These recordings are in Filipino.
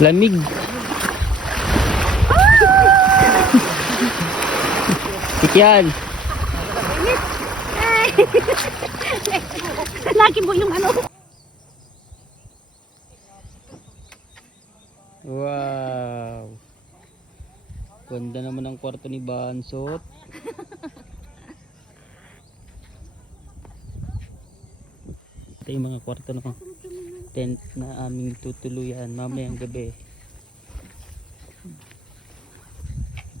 Lamig. Yan. Lagi mo yung ano. Wow. Ganda naman ang kwarto ni Bansot. Ito yung mga kwarto ng tent na aming tutuluyan mamayang gabi.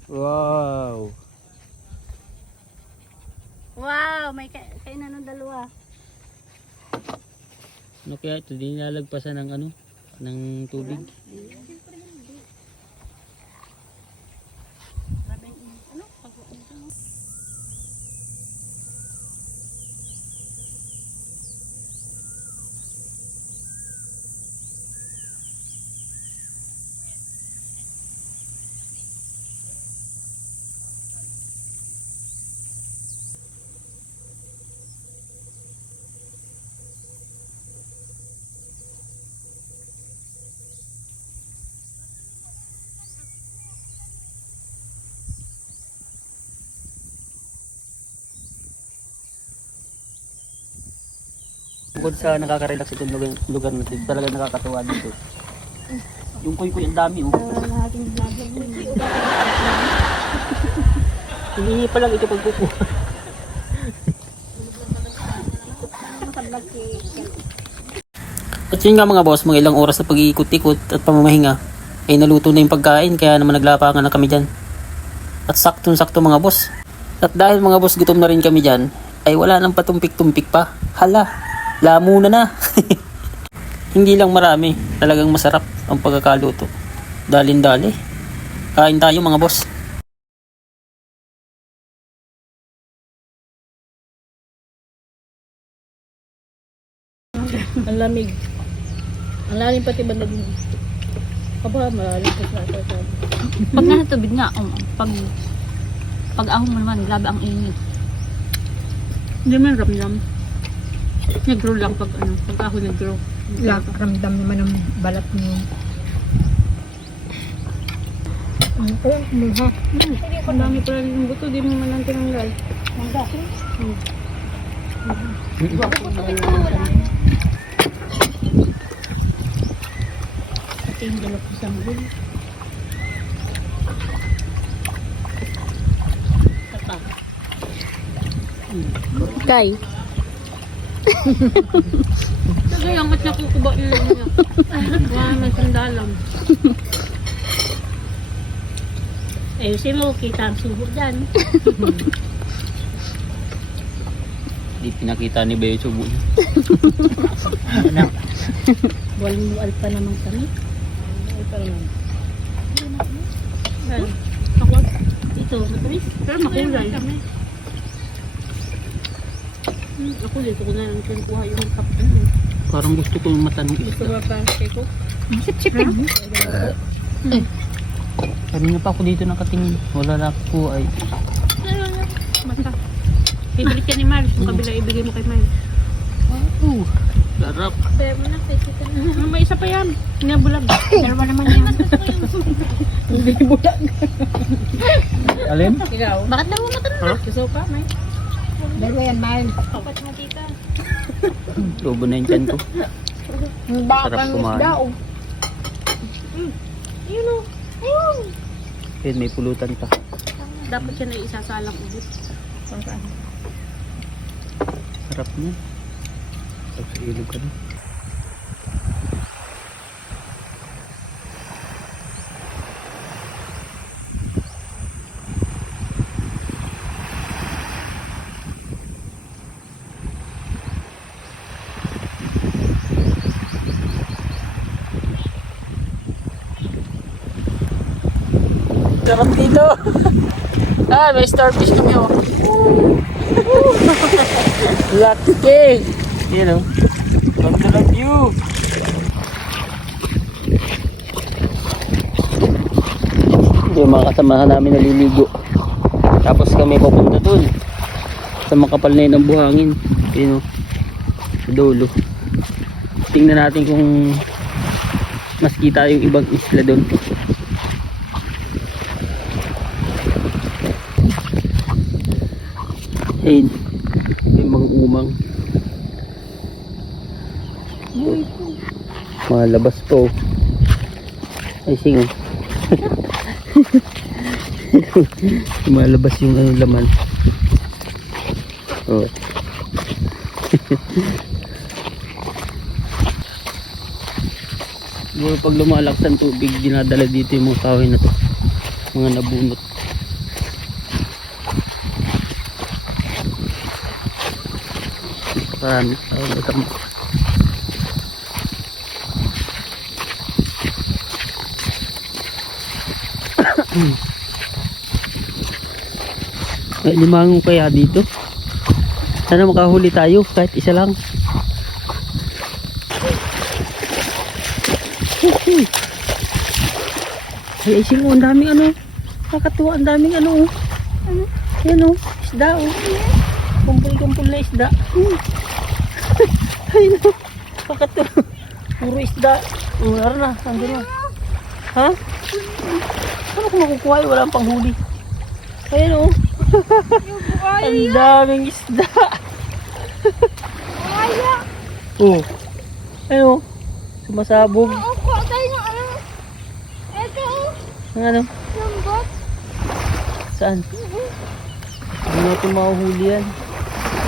Wow. Wow, may kainan ng dalawa. Ano kaya ito? Di nilalagpasan ng ano? Ng tubig? Bukod sa nakaka-relax itong lugar na dito, talaga nakakatuwa dito. Yung kuy-kuy ang dami oh. Hindi pa lang ito pagkukuha. At yun nga mga boss, mga ilang oras na pag-iikot-ikot at pamamahinga ay naluto na yung pagkain, kaya naman naglapangan na kami dyan. At saktong-sakto mga boss. At dahil mga boss gutom na rin kami dyan, ay wala nang patumpik-tumpik pa. Hala, lamo na. Hindi lang marami, talagang masarap ang pagkakaluto. Dalin-dali. Kain tayo mga boss. Ang lamig. Ang lalim pati banda din. Kaba, malalim pa sa atin. Pag nasa tubig nga, pag ahon mo naman, grabe ang init. Hindi man ramdam. Nag-grow lang pag ahon nag-grow. Ramdam naman ang balat niyo. Oh, mula. Ang dami pa rin yung buto, di mo man lang tinanggal. Mangga. Ito yung dala ko sa mga. Kay. Sagay, angat na kukuba na lang niya. Wala man sandalam. Eh, si mo, kita ang subo dyan. Hindi pinakita ni Beo subo niya. Buwal-buwal pa naman kami. Buwal pa naman. Ako, ito, matamis. Pero makulay. Ako dito ko na lang kuha yung cup. Parang gusto ko yung matanong Gusto isda. ba pa ko? Sip-sip eh. Kanina pa ako dito nakatingin. Wala na ako ay. Mata. Bibili ka ni Miles. Yung kabila ibigay mo kay Miles. Sarap. Pero mo na, kasi ka na. May isa pa yan. Nabulag. Dalawa naman yan. Hindi budak. Alin? Ikaw? Bakit na mo matanong? Gusto pa, May? Dalawa yan, Mahal. Kapat mo, tita. Lobo na yung tiyan ko. Baka Sarap ng kumain. isda oh. Yun o. Ayun. Ayun, may pulutan pa. Dapat yan ay isasalang ulit. Sarap niya. Sarap sa ilog ka na. Sarap dito. May starfish kami oh. Laki. You know. Ganda ng view. Yung mga kasamahan namin naliligo. Tapos kami pupunta dun sa makapal na yun ng buhangin. You know. Sa dulo. Tingnan natin kung mas kita yung ibang isla doon. Ayun, may mga umang. Malabas po. Ay singo. Malabas yung ano laman. Oh. Siguro pag lumalaks ang tubig, dinadala dito yung mga kahoy na to, mga nabunot. Marami kahoy na tama. May limango kaya dito? Sana makahuli tayo kahit isa lang. Ay singo, ang daming ano. Nakakatuwa, ang daming ano. Ano? Yan o, isda o. Kumpul-kumpul na isda. Ay no, nakakatuwa. Puro isda. Ular na, andun na. Ha? Ano kung makukuha? Wala pang huli. Ayan o. Ang daming isda. Oh. Ayan o. Sumasabog. Kuha tayo ng ano. Ito. Ang ano? Lambot. Saan? Hindi natin mahuhuli yan.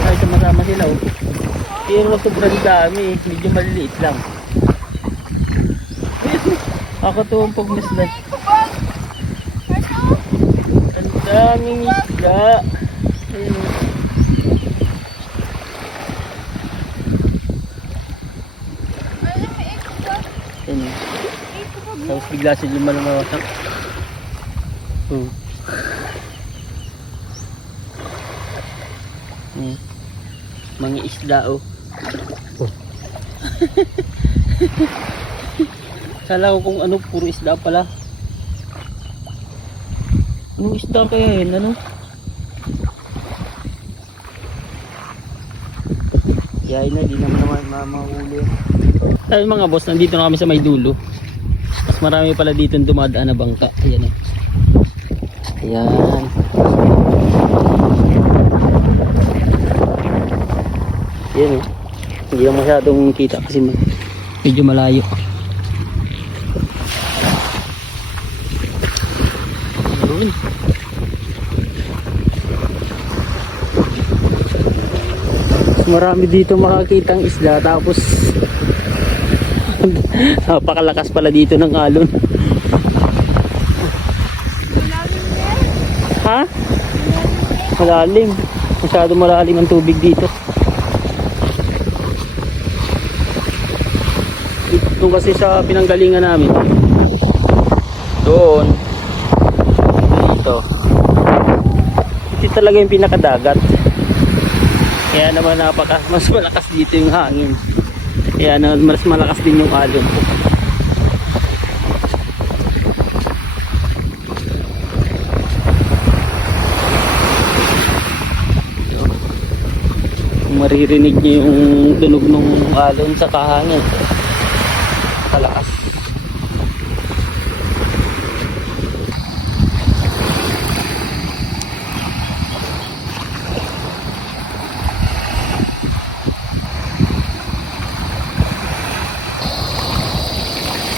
Kahit sama-sama sila oh. Pero wag sobrang dami. Medyo maliliit lang. Nakakatuwang pagmasdan. Ang daming isda. Ayun oh. Ayun oh. Tapos bigla sila lumalawasak. Oh. Mga isda oh. Kala ko kung ano, puro isda pala. Anong isda kaya yun? Ano? Kaya na, di naman mamahuli. Ayun mga boss, nandito na kami sa may dulo. Mas marami pala dito dumadaan na bangka. Ayan oh. Ayan. Ayan oh. Hindi lang masyadong kita kasi medyo malayo. Ayun. Mas marami dito makakitang isla, tapos napakalakas pala dito ng alon. Ha? Malalim. Masyado malalim ang tubig dito. Doon kasi sa pinanggalingan namin. Doon. Dito. Ito talaga yung pinakadagat. Kaya naman mas malakas dito yung hangin. Kaya mas malakas din yung alon. Maririnig niyo yung tunog ng alon sa kahangin. Kalakas.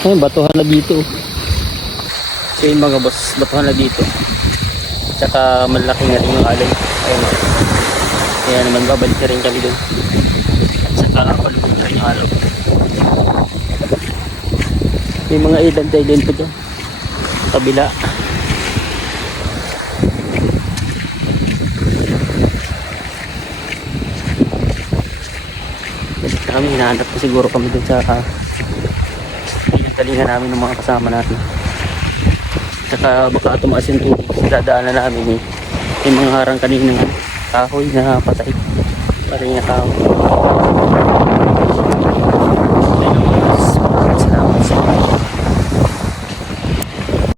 Ayun, batuhan na dito. So yung mga boss, batuhan na dito. Tsaka malaki nga rin yung alon. Ayun. Kaya naman babalik na rin kami doon. Tsaka palubog na rin yung alon. May mga ilan pa dyan. Kabila. Balik na kami. Hinahanap ko siguro kami doon sa talingan namin ng mga kasama natin. Tsaka baka tumaas yung tubig sa dadaanan namin eh. May mga harang kaninang kahoy na patay. Patay na kahoy.